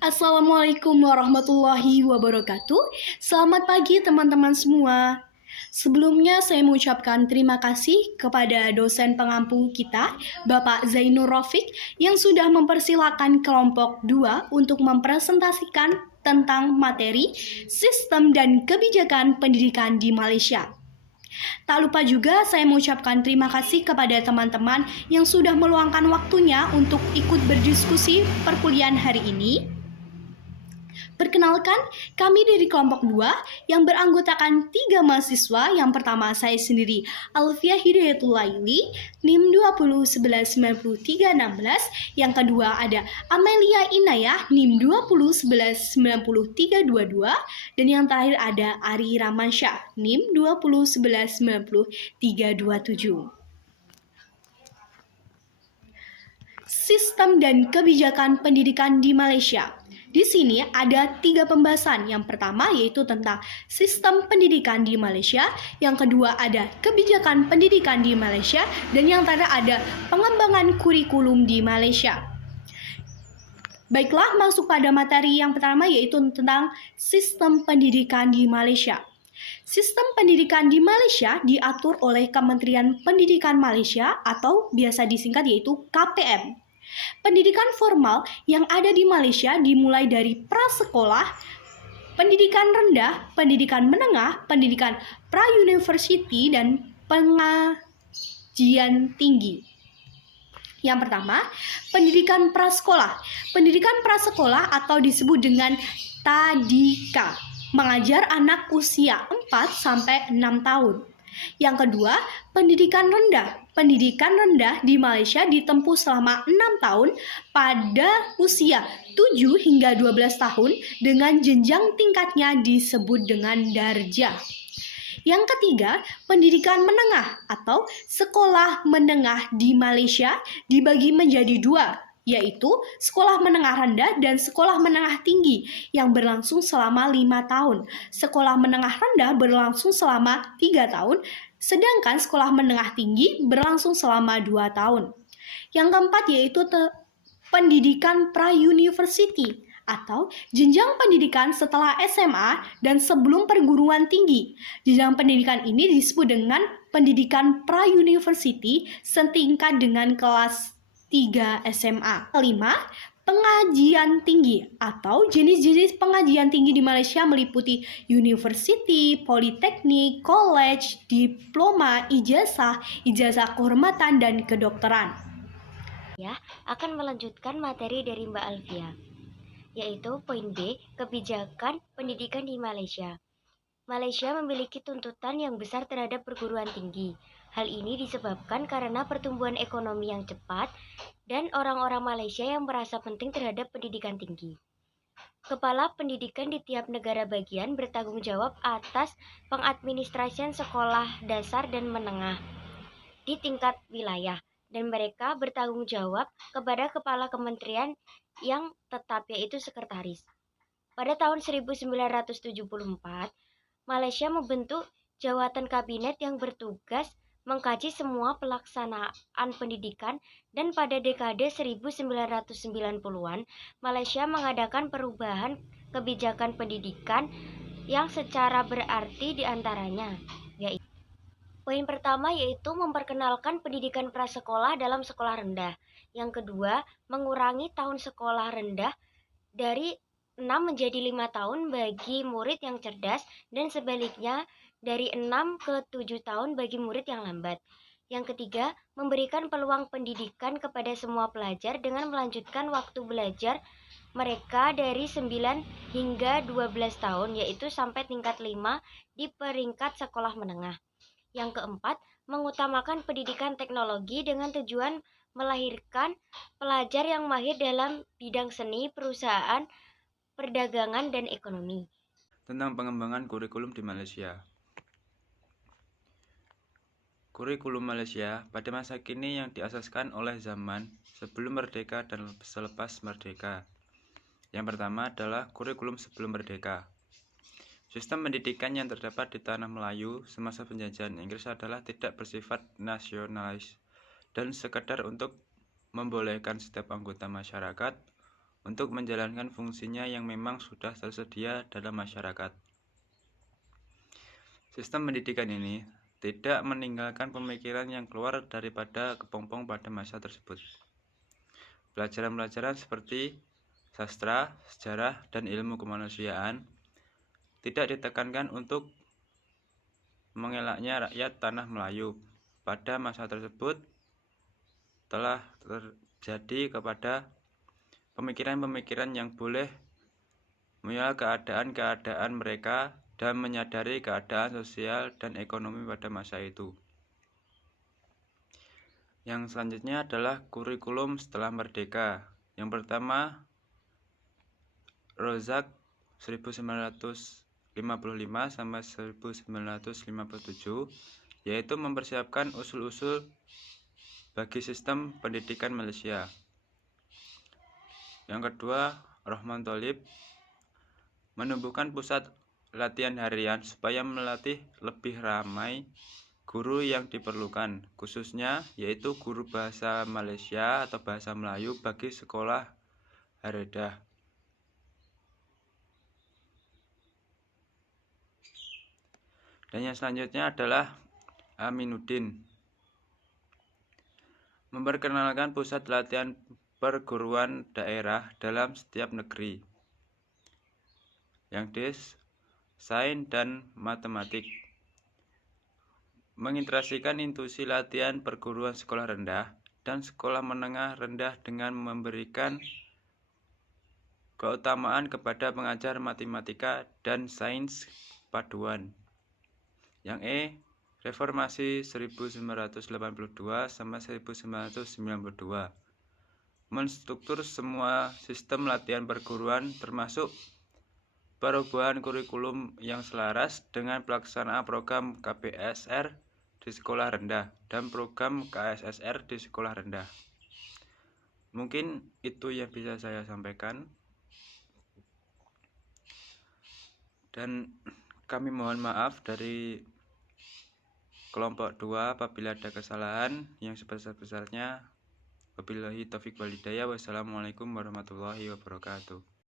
Assalamualaikum warahmatullahi wabarakatuh. Selamat pagi teman-teman semua. Sebelumnya saya mengucapkan terima kasih kepada dosen pengampu kita, Bapak Zainur Rafiq, yang sudah mempersilahkan kelompok 2 untuk mempresentasikan tentang materi sistem dan kebijakan pendidikan di Malaysia. Tak lupa juga saya mengucapkan terima kasih kepada teman-teman yang sudah meluangkan waktunya untuk ikut berdiskusi perkuliahan hari ini. Perkenalkan, kami dari kelompok 2 yang beranggotakan 3 mahasiswa. Yang pertama saya sendiri, Alfia Hidayatul Laili, NIM 20119316. Yang kedua ada Amelia Inayah, NIM 20119322. Dan yang terakhir ada Ari Ramansyah, NIM 20119327. Sistem dan kebijakan pendidikan di Malaysia. Di sini ada 3 pembahasan. Yang pertama yaitu tentang sistem pendidikan di Malaysia, yang kedua ada kebijakan pendidikan di Malaysia, dan yang terakhir ada pengembangan kurikulum di Malaysia. Baiklah, masuk pada materi yang pertama yaitu tentang sistem pendidikan di Malaysia. Sistem pendidikan di Malaysia diatur oleh Kementerian Pendidikan Malaysia atau biasa disingkat yaitu KPM. Pendidikan formal yang ada di Malaysia dimulai dari prasekolah, pendidikan rendah, pendidikan menengah, pendidikan pra-university, dan pengajian tinggi. Yang pertama, pendidikan prasekolah. Pendidikan prasekolah atau disebut dengan tadika, mengajar anak usia 4-6 tahun. Yang kedua, pendidikan rendah. Pendidikan rendah di Malaysia ditempuh selama 6 tahun pada usia 7 hingga 12 tahun dengan jenjang tingkatnya disebut dengan darjah. Yang ketiga, pendidikan menengah atau sekolah menengah di Malaysia dibagi menjadi 2, yaitu sekolah menengah rendah dan sekolah menengah tinggi yang berlangsung selama 5 tahun. Sekolah menengah rendah berlangsung selama 3 tahun, sedangkan sekolah menengah tinggi berlangsung selama 2 tahun. Yang keempat yaitu pendidikan pra-university atau jenjang pendidikan setelah SMA dan sebelum perguruan tinggi. Jenjang pendidikan ini disebut dengan pendidikan pra-university setingkat dengan kelas 3 SMA. Kelima, pengajian tinggi atau jenis-jenis pengajian tinggi di Malaysia meliputi university, politeknik, college, diploma, ijazah, ijazah kehormatan, dan kedokteran. Ya, akan melanjutkan materi dari Mbak Alfia, yaitu poin B, kebijakan pendidikan di Malaysia. Malaysia memiliki tuntutan yang besar terhadap perguruan tinggi. Hal ini disebabkan karena pertumbuhan ekonomi yang cepat dan orang-orang Malaysia yang merasa penting terhadap pendidikan tinggi. Kepala pendidikan di tiap negara bagian bertanggung jawab atas pengadministrasian sekolah dasar dan menengah di tingkat wilayah, dan mereka bertanggung jawab kepada kepala kementerian yang tetap yaitu sekretaris. Pada tahun 1974, Malaysia membentuk jawatan kabinet yang bertugas mengkaji semua pelaksanaan pendidikan, dan pada dekade 1990-an, Malaysia mengadakan perubahan kebijakan pendidikan yang secara berarti diantaranya, yaitu poin pertama yaitu memperkenalkan pendidikan prasekolah dalam sekolah rendah. Yang kedua, mengurangi tahun sekolah rendah dari 6 menjadi 5 tahun bagi murid yang cerdas dan sebaliknya dari 6 ke 7 tahun bagi murid yang lambat. Yang ketiga, memberikan peluang pendidikan kepada semua pelajar dengan melanjutkan waktu belajar mereka dari 9 hingga 12 tahun yaitu sampai tingkat 5 di peringkat sekolah menengah. Yang keempat, mengutamakan pendidikan teknologi dengan tujuan melahirkan pelajar yang mahir dalam bidang seni, perusahaan, perdagangan, dan ekonomi. Tentang pengembangan kurikulum di Malaysia. Kurikulum Malaysia pada masa kini yang diasaskan oleh zaman sebelum merdeka dan selepas merdeka. Yang pertama adalah kurikulum sebelum merdeka. Sistem pendidikan yang terdapat di tanah Melayu semasa penjajahan Inggris adalah tidak bersifat nasionalis dan sekedar untuk membolehkan setiap anggota masyarakat untuk menjalankan fungsinya yang memang sudah tersedia dalam masyarakat. Sistem pendidikan ini tidak meninggalkan pemikiran yang keluar daripada kepompong pada masa tersebut. Pelajaran-pelajaran seperti sastra, sejarah, dan ilmu kemanusiaan tidak ditekankan untuk mengelaknya rakyat tanah Melayu. Pada masa tersebut telah terjadi kepada pemikiran-pemikiran yang boleh menilai keadaan-keadaan mereka dan menyadari keadaan sosial dan ekonomi pada masa itu. Yang selanjutnya adalah kurikulum setelah merdeka. Yang pertama, Rozak 1955 sampai 1957, yaitu mempersiapkan usul-usul bagi sistem pendidikan Malaysia. Yang kedua, Rahman Tholib menumbuhkan pusat latihan harian supaya melatih lebih ramai guru yang diperlukan, khususnya yaitu guru bahasa Malaysia atau bahasa Melayu bagi sekolah Haredah. Dan yang selanjutnya adalah Aminuddin memperkenalkan pusat latihan perguruan daerah dalam setiap negeri, yang sains dan matematik, mengintegrasikan institusi latihan perguruan sekolah rendah dan sekolah menengah rendah dengan memberikan keutamaan kepada pengajar matematika dan sains paduan. Yang Reformasi 1982 sampai 1992 menstruktur semua sistem latihan perguruan termasuk perubahan kurikulum yang selaras dengan pelaksanaan program KPSR di sekolah rendah dan program KSSR di sekolah rendah. Mungkin itu yang bisa saya sampaikan. Dan kami mohon maaf dari kelompok 2 apabila ada kesalahan yang sebesar-besarnya. Wabillahi taufiq wal hidayah. Wassalamualaikum warahmatullahi wabarakatuh.